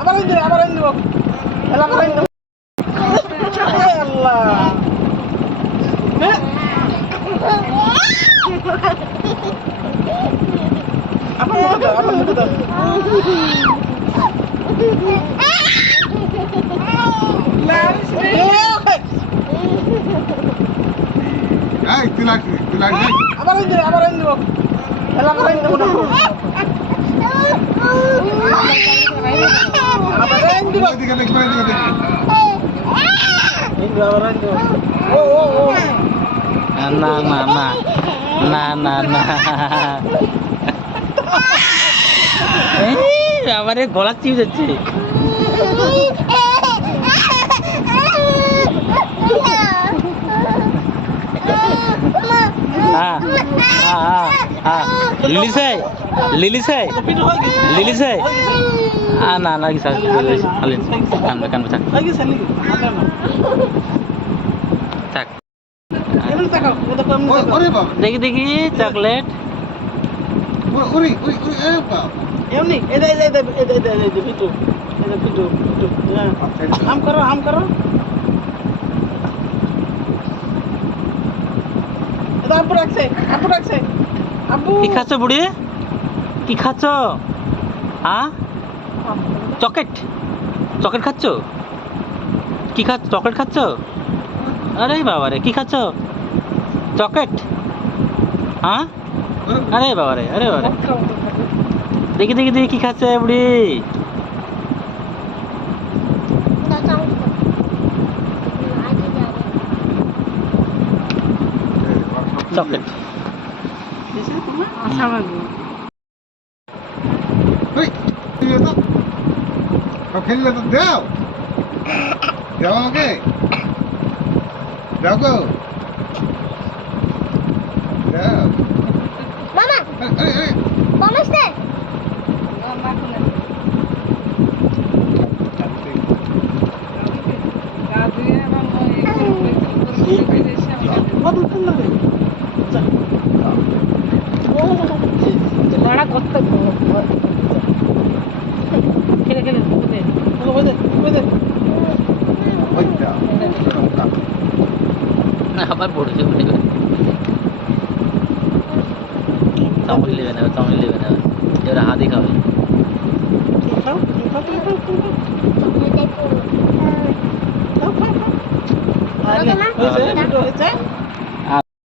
আবার দেব খেলা করে দেব আল্লাহ apa muka tuh? Apa ini? Elang apa ini? আমারে গলা চিপে যাচ্ছে। লিলিসাই না না কিছু কানবে থাক থাক দেখি চকলেট এমনি পিটু হাম করো আপু রাখছে আপু কি খাচ্ছ বুড়ি কি খাচ্ছ হ্যাঁ চকলেট খাচ্ছ কি খাচ্ছ চকলেট খাচ্ছ আরে বাবা রে কি খাচ্ছ চকলেট হ্যাঁ আরে বাবা রে দেখি কি খাচ্ছে বুড়ি চকলেট খেললে তো দাও আমাকে দাও গো দাও মামা কমেছে বড় কত খেলে আবার পড়েছে চাউমিন নেবে না এবার হাতই খাবে হয়েছে